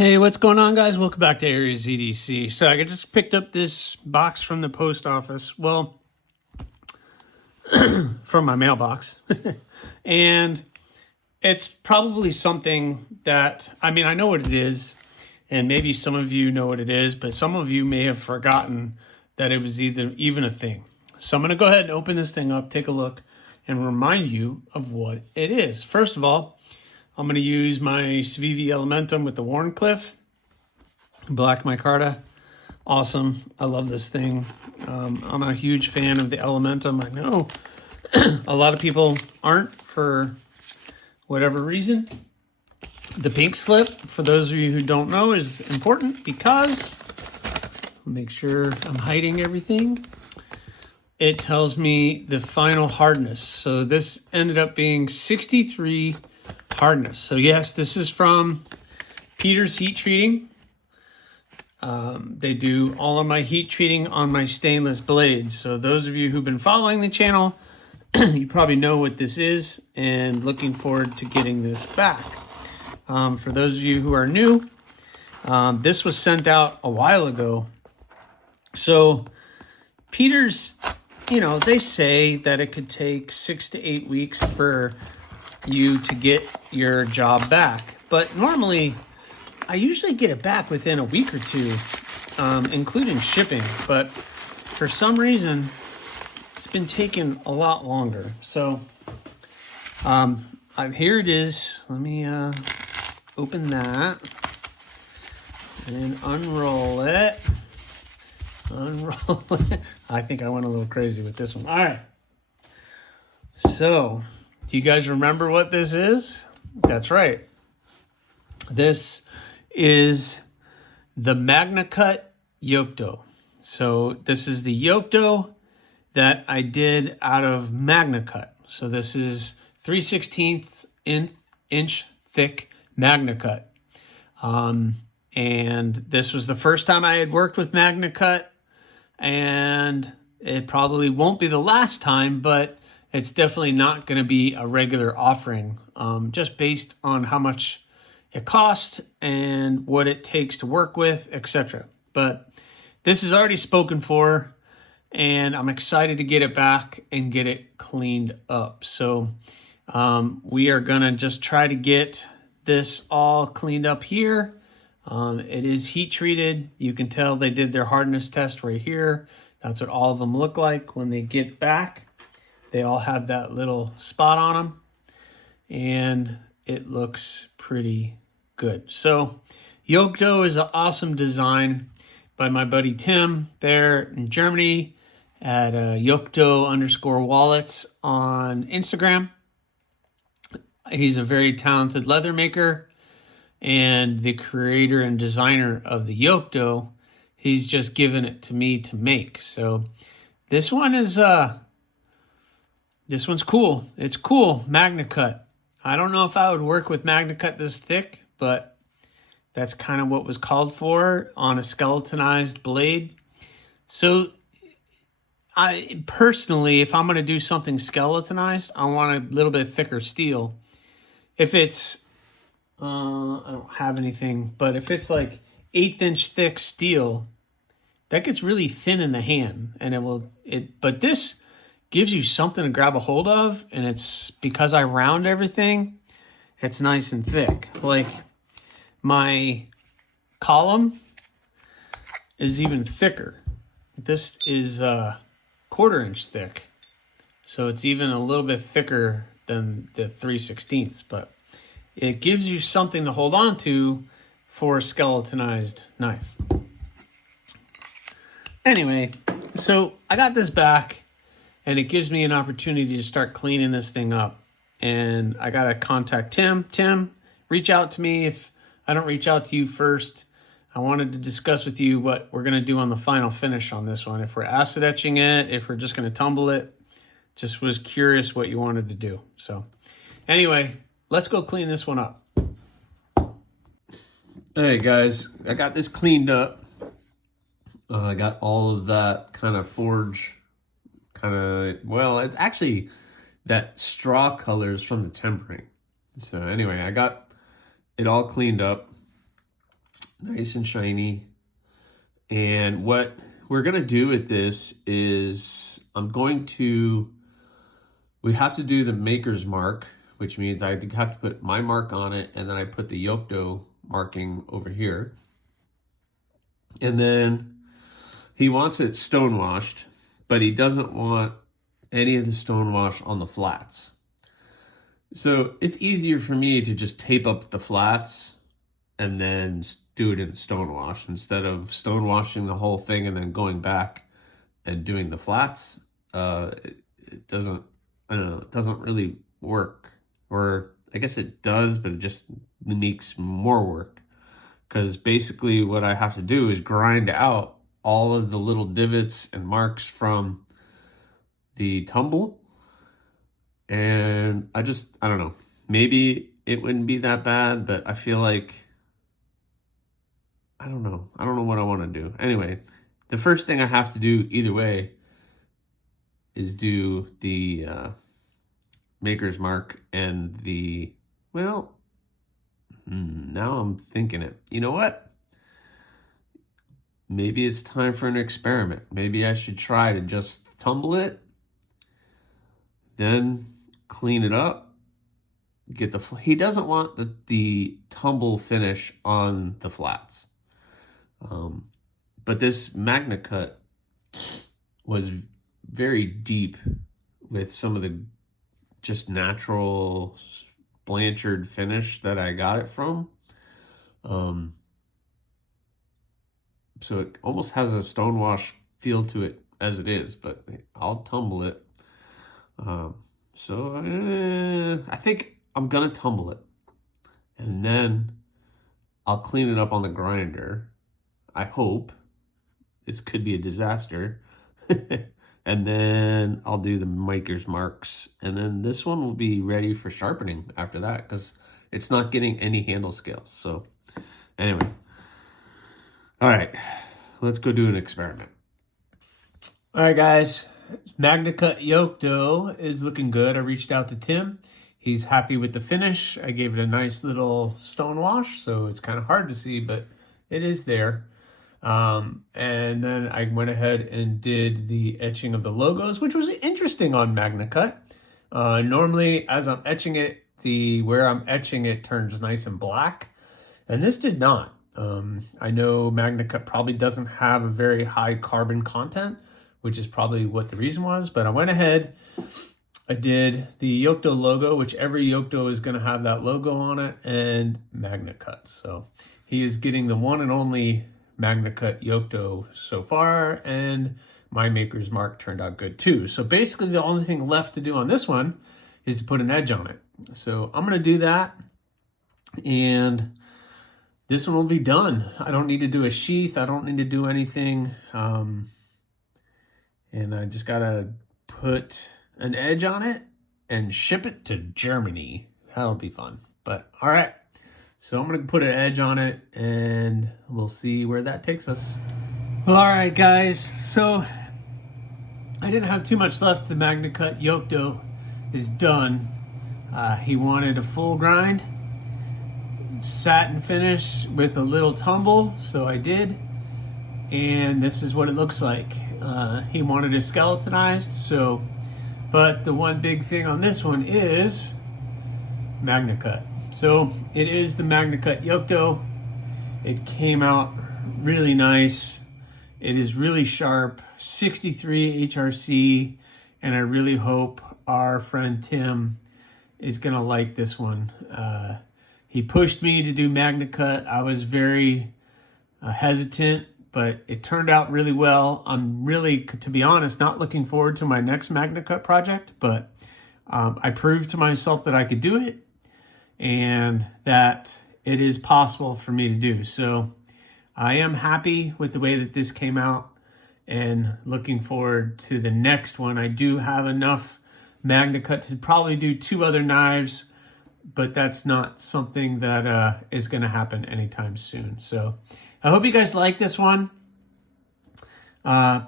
Hey, what's going on, guys? Welcome back to Aries EDC. So I just picked up this box from the post office. Well, from my mailbox. And it's probably something that, I know what it is, and maybe some of you know what it is, but some of you may have forgotten that it was even a thing. So I'm going to go ahead and open this thing up, take a look, and remind you of what it is. First of all, I'm going to use my Civivi Elementum with the Warncliffe. Black micarta. Awesome. I love this thing. I'm a huge fan of the Elementum. I know a lot of people aren't for whatever reason. The pink slip, for those of you who don't know, is important because, make sure I'm hiding everything, it tells me the final hardness. So this ended up being 63 hardness. So yes, this is from Peter's Heat Treating. They do all of my heat treating on my stainless blades. So those of you who've been following the channel, you probably know what this is and looking forward to getting this back. For those of you who are new, this was sent out a while ago. So Peter's, they say that it could take 6 to 8 weeks for you to get your job back. But normally, I usually get it back within a week or two, including shipping. But for some reason, it's been taking a lot longer. So here it is. Let me open that and unroll it. Unroll it. I think I went a little crazy with this one. All right. So, do you guys remember what this is? That's right. This is the Magnacut Yokto. So this is the Yokto that I did out of Magnacut. So this is 3/16 inch thick Magnacut. And this was the first time I had worked with Magnacut, and it probably won't be the last time, but it's definitely not going to be a regular offering, just based on how much it costs and what it takes to work with, etc. But this is already spoken for, and I'm excited to get it back and get it cleaned up. So we are going to just try to get this all cleaned up here. It is heat treated. You can tell they did their hardness test right here. That's what all of them look like when they get back. They all have that little spot on them, and it looks pretty good. So Yokto is an awesome design by my buddy Tim there in Germany at Yokto_wallets on Instagram. He's a very talented leather maker and the creator and designer of the Yokto. He's just given it to me to make. So this one is this one's cool. It's cool. Magnacut. I don't know if I would work with Magnacut this thick, but that's kind of what was called for on a skeletonized blade. So I personally, if I'm going to do something skeletonized, I want a little bit thicker steel. If it's, I don't have anything, but if it's like 1/8 inch thick steel, that gets really thin in the hand, and but this gives you something to grab a hold of, and it's because I round everything, it's nice and thick. Like my column is even thicker. This is 1/4 inch thick, so it's even a little bit thicker than the 3/16, but it gives you something to hold on to for a skeletonized knife. Anyway, so I got this back, and it gives me an opportunity to start cleaning this thing up. And I got to contact Tim. Tim, reach out to me if I don't reach out to you first. I wanted to discuss with you what we're going to do on the final finish on this one. If we're acid etching it, if we're just going to tumble it. Just was curious what you wanted to do. So anyway, let's go clean this one up. Hey guys, I got this cleaned up. I got all of that kind of forge, it's actually that straw colors from the tempering. So anyway, I got it all cleaned up. nice and shiny. And what we're gonna do with this is we have to do the maker's mark, which means I have to put my mark on it, and then I put the Yokto marking over here. And then he wants it stonewashed, but he doesn't want any of the stonewash on the flats. So it's easier for me to just tape up the flats and then do it in stonewash instead of stonewashing the whole thing and then going back and doing the flats. It doesn't, I don't know, it doesn't really work. Or I guess it does, but it just makes more work. Because basically what I have to do is grind out all of the little divots and marks from the tumble. And I don't know, maybe it wouldn't be that bad, but I feel like, I don't know what I want to do. Anyway, the first thing I have to do either way is do the maker's mark and well, now I'm thinking it. You know what? Maybe it's time for an experiment. Maybe I should try to just tumble it, then clean it up, he doesn't want the tumble finish on the flats. But this Magnacut was very deep with some of the just natural Blanchard finish that I got it from. So it almost has a stonewash feel to it as it is, but I'll tumble it. So I think I'm gonna tumble it, and then I'll clean it up on the grinder. I hope. This could be a disaster. And then I'll do the maker's marks, and then this one will be ready for sharpening after that, because it's not getting any handle scales. So anyway, all right, let's go do an experiment. All right, guys, Magnacut Yokto is looking good. I reached out to Tim. He's happy with the finish. I gave it a nice little stone wash, so it's kind of hard to see, but it is there. And then I went ahead and did the etching of the logos, which was interesting on Magnacut. Normally, as I'm etching it, where I'm etching it turns nice and black, and this did not. I know Magnacut probably doesn't have a very high carbon content, which is probably what the reason was, but I went ahead, I did the Yokto logo, which every Yokto is going to have that logo on it, and Magnacut. So he is getting the one and only Magnacut Yokto so far, and my maker's mark turned out good too. So basically the only thing left to do on this one is to put an edge on it. So I'm going to do that, and this one will be done. I don't need to do a sheath. I don't need to do anything. And I just got to put an edge on it and ship it to Germany. That'll be fun. But all right. So I'm going to put an edge on it, and we'll see where that takes us. Well, all right, guys. So I didn't have too much left. The Magnacut Yokto is done. He wanted a full grind, satin finish with a little tumble, so I did. And this is what it looks like. He wanted it skeletonized, but the one big thing on this one is Magnacut. So it is the Magnacut Yokto. It came out really nice. It is really sharp, 63 HRC, and I really hope our friend Tim is gonna like this one. He pushed me to do Magnacut. I was very hesitant, but it turned out really well. I'm really, to be honest, not looking forward to my next Magnacut project, but I proved to myself that I could do it and that it is possible for me to do. So I am happy with the way that this came out and looking forward to the next one. I do have enough Magnacut to probably do 2 other knives, but that's not something that is going to happen anytime soon. So I hope you guys like this one.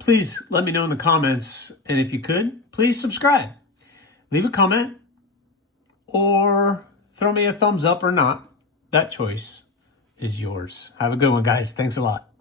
Please let me know in the comments, and if you could, please subscribe. Leave a comment, or throw me a thumbs up or not. That choice is yours. Have a good one, guys. Thanks a lot.